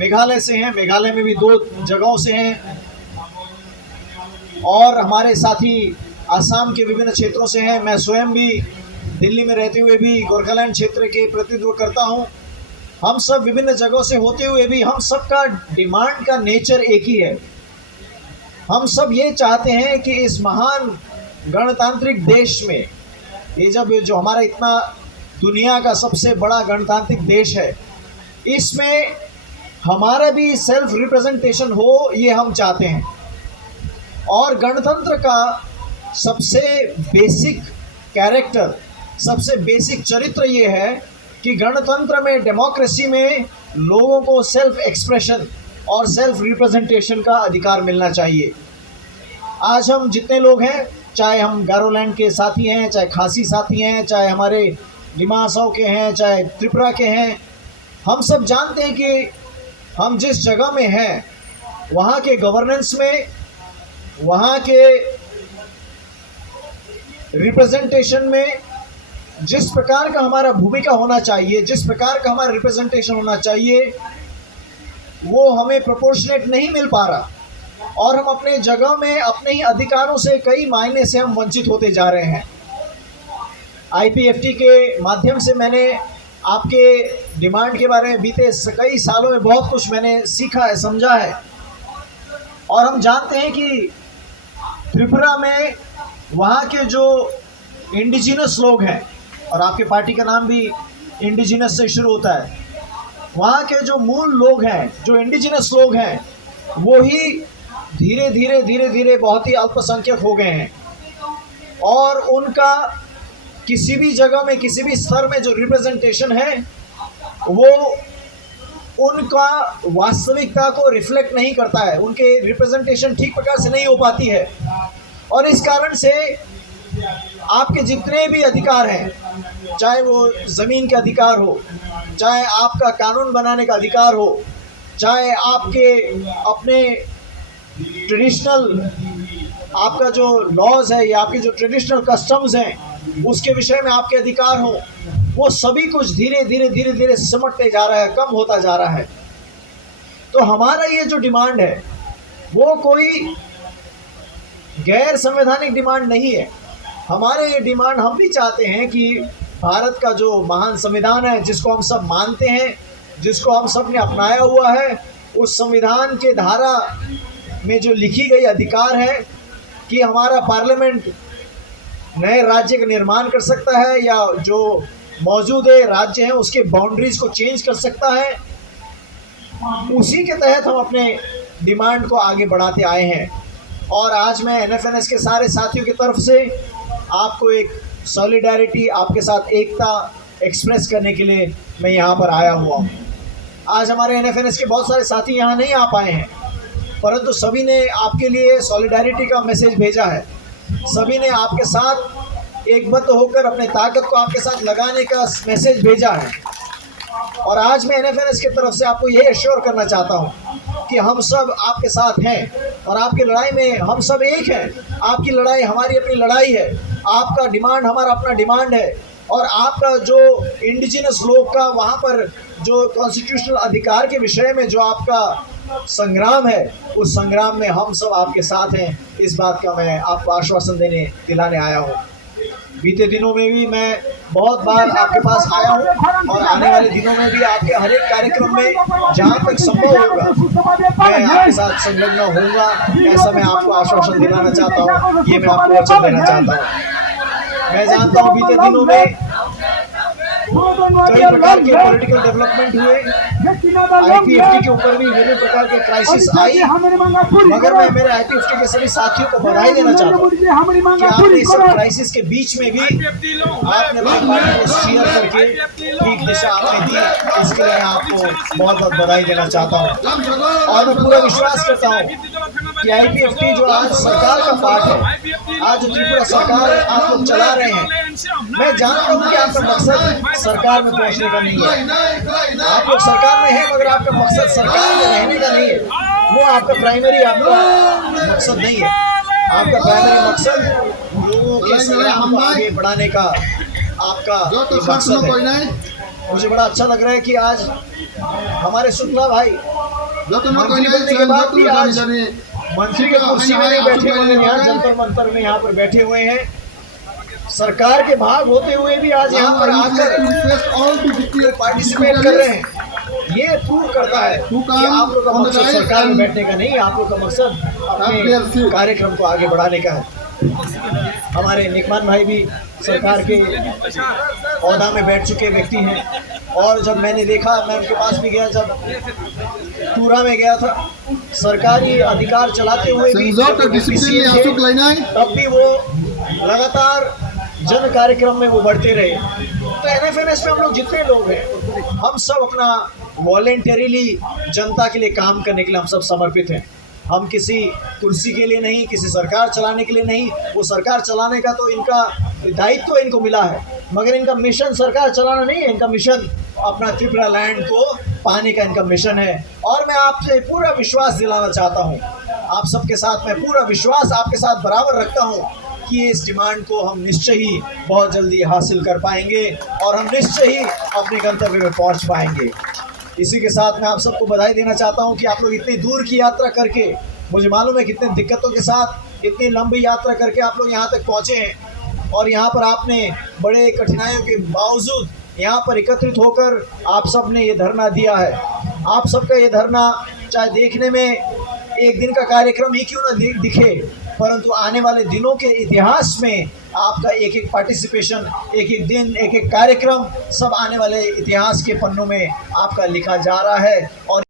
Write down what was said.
मेघालय से हैं, मेघालय में भी 2 जगहों से हैं, और हमारे साथी आसाम के विभिन्न क्षेत्रों से हैं। मैं स्वयं भी दिल्ली में रहते हुए भी गोरखालैंड क्षेत्र के प्रतिनिधित्व करता हूं। हम सब विभिन्न जगहों से होते हुए भी हम सब का डिमांड का नेचर एक ही है। हम सब ये चाहते हैं कि इस महान गणतांत्रिक देश में, ये जो हमारा इतना दुनिया का सबसे बड़ा गणतांत्रिक देश है, इसमें हमारा भी सेल्फ रिप्रेजेंटेशन हो, ये हम चाहते हैं। और गणतंत्र का सबसे बेसिक कैरेक्टर, सबसे बेसिक चरित्र ये है कि गणतंत्र में, डेमोक्रेसी में लोगों को सेल्फ एक्सप्रेशन और सेल्फ रिप्रेजेंटेशन का अधिकार मिलना चाहिए। आज हम जितने लोग हैं, चाहे हम गारोलैंड के साथी हैं, चाहे खासी साथी हैं, चाहे हमारे डिमा हसाओ के हैं, चाहे त्रिपुरा के हैं, हम सब जानते हैं कि हम जिस जगह में हैं वहाँ के गवर्नेंस में, वहाँ के रिप्रेजेंटेशन में जिस प्रकार का हमारा भूमिका होना चाहिए, जिस प्रकार का हमारा रिप्रेजेंटेशन होना चाहिए, वो हमें प्रोपोर्शनेट नहीं मिल पा रहा, और हम अपने जगह में अपने ही अधिकारों से कई मायने से हम वंचित होते जा रहे हैं। IPFT के माध्यम से मैंने आपके डिमांड के बारे में बीते कई सालों में बहुत कुछ मैंने सीखा है, समझा है। और हम जानते हैं कि त्रिपुरा में वहाँ के जो इंडिजिनस लोग हैं, और आपके पार्टी का नाम भी इंडिजिनस से शुरू होता है, वहाँ के जो मूल लोग हैं, जो इंडिजिनस लोग हैं, वो ही धीरे धीरे बहुत ही अल्पसंख्यक हो गए हैं। और उनका किसी भी जगह में, किसी भी स्तर में जो रिप्रेजेंटेशन है, वो उनका वास्तविकता को रिफ्लेक्ट नहीं करता है, उनके रिप्रेजेंटेशन ठीक प्रकार से नहीं हो पाती है। और इस कारण से आपके जितने भी अधिकार हैं, चाहे वो ज़मीन के अधिकार हो, चाहे आपका कानून बनाने का अधिकार हो, चाहे आपके अपने ट्रेडिशनल, आपका जो लॉज है या आपके जो ट्रेडिशनल कस्टम्स हैं, उसके विषय में आपके अधिकार हो, वो सभी कुछ धीरे धीरे सिमटते जा रहा है, कम होता जा रहा है। तो हमारा ये जो डिमांड है वो कोई गैर संवैधानिक डिमांड नहीं है। हमारे ये डिमांड, हम भी चाहते हैं कि भारत का जो महान संविधान है, जिसको हम सब मानते हैं, जिसको हम सब ने अपनाया हुआ है, उस संविधान के धारा में जो लिखी गई अधिकार है कि हमारा पार्लियामेंट नए राज्य का निर्माण कर सकता है, या जो मौजूदा राज्य हैं उसके बाउंड्रीज को चेंज कर सकता है, उसी के तहत हम अपने डिमांड को आगे बढ़ाते आए हैं। और आज मैं NFNS के सारे साथियों की तरफ से आपको एक सॉलिडारिटी, आपके साथ एकता एक्सप्रेस करने के लिए मैं यहाँ पर आया हुआ हूँ। आज हमारे NFNS के बहुत सारे साथी यहाँ नहीं आ पाए हैं, परंतु सभी ने आपके लिए सॉलिडारिटी का मैसेज भेजा है। सभी ने आपके साथ एकबद्ध होकर अपने ताकत को आपके साथ लगाने का मैसेज भेजा है। और आज मैं NFNS की तरफ से आपको यही एश्योर करना चाहता हूँ कि हम सब आपके साथ हैं, और आपकी लड़ाई में हम सब एक हैं। आपकी लड़ाई हमारी अपनी लड़ाई है, आपका डिमांड हमारा अपना डिमांड है, और आपका जो इंडिजिनस लोग का वहाँ पर जो कॉन्स्टिट्यूशनल अधिकार के विषय में जो आपका संग्राम है, उस संग्राम में हम सब आपके साथ हैं। इस बात का मैं आपको आश्वासन दिलाने आया हूँ। बीते दिनों में भी मैं बहुत बार आपके पास आया हूँ, और आने वाले दिनों में भी आपके हर एक कार्यक्रम में जहाँ तक संभव होगा मैं आपके साथ संलग्न होऊंगा। ऐसा मैं आपको आश्वासन दिलाना चाहता हूँ, ये मैं आपको वचन देना चाहता हूँ। मैं जानता हूँ बीते दिनों में कई प्रकार के पॉलिटिकल डेवलपमेंट हुए, IPFT के ऊपर भी विभिन्न प्रकार के क्राइसिस आई, मगर मैं मेरे IPFT के सभी साथियों को बधाई देना चाहता हूँ कि आपने इस क्राइसिस के बीच में भी आपने अपनी पार्टी को स्टीयर करके ठीक दिशा आपने दी। इसके लिए मैं आपको बहुत बधाई देना चाहता हूँ। और मैं पूरा विश्वास करता हूँ कि IPFT जो आज सरकार का पार्ट है, आज जो त्रिपुरा सरकार आप लोग चला रहे हैं, मैं जानता हूँ कि आपका मकसद सरकार में पहुंचने का नहीं है। आप लोग सरकार में हैं, मगर आपका मकसद सरकार में रहने का नहीं है। वो आपका प्राइमरी आपका मकसद नहीं है। आपका प्राइमरी मकसद लोगों के संग्राम को आगे बढ़ाने का आपका मकसद है। मुझे बड़ा अच्छा लग रहा है कि आज हमारे शुक्ला भाई मंत्री बनने के बाद भी आज मंत्री के कुर्सी में नहीं बैठे हुए हैं, यहाँ जंतर मंतर में यहाँ पर बैठे हुए हैं। सरकार के भाग होते हुए भी आज यहाँ पर आकर पार्टिसिपेट कर रहे हैं। ये प्रूव करता है कि आप लोग का मकसद सरकार में बैठने का नहीं, आप लोग का मकसद अपने कार्यक्रम को आगे बढ़ाने का है। हमारे निकमान भाई भी सरकार के ओहदा में बैठ चुके व्यक्ति हैं, और जब मैंने देखा, मैं उनके पास भी गया, जब टूरा में गया था, सरकारी अधिकार चलाते हुए भी तब भी वो लगातार जन कार्यक्रम में वो बढ़ते रहे। तो NFNS में हम लोग जितने लोग हैं, हम सब अपना वॉलेंटरीली जनता के लिए काम करने के लिए हम सब समर्पित हैं। हम किसी कुर्सी के लिए नहीं, किसी सरकार चलाने के लिए नहीं। वो सरकार चलाने का तो इनका दायित्व इनको मिला है, मगर इनका मिशन सरकार चलाना नहीं है। इनका मिशन अपना त्रिपुरा लैंड को पाने का इनका मिशन है। और मैं आपसे पूरा विश्वास दिलाना चाहता हूँ, आप सबके साथ मैं पूरा विश्वास आपके साथ बराबर रखता हूँ कि इस डिमांड को हम निश्चय ही बहुत जल्दी हासिल कर पाएंगे और हम निश्चय ही अपने गंतव्य में पहुँच पाएंगे। इसी के साथ मैं आप सबको बधाई देना चाहता हूं कि आप लोग इतनी दूर की यात्रा करके, मुझे मालूम है कितने दिक्कतों के साथ इतनी लंबी यात्रा करके आप लोग यहां तक पहुंचे हैं, और यहां पर आपने बड़े कठिनाइयों के बावजूद यहां पर एकत्रित होकर आप सब ने ये धरना दिया है। आप सबका ये धरना चाहे देखने में एक दिन का कार्यक्रम ही क्यों न दिखे, परंतु आने वाले दिनों के इतिहास में आपका एक एक पार्टिसिपेशन, एक एक दिन, एक एक कार्यक्रम सब आने वाले इतिहास के पन्नों में आपका लिखा जा रहा है। और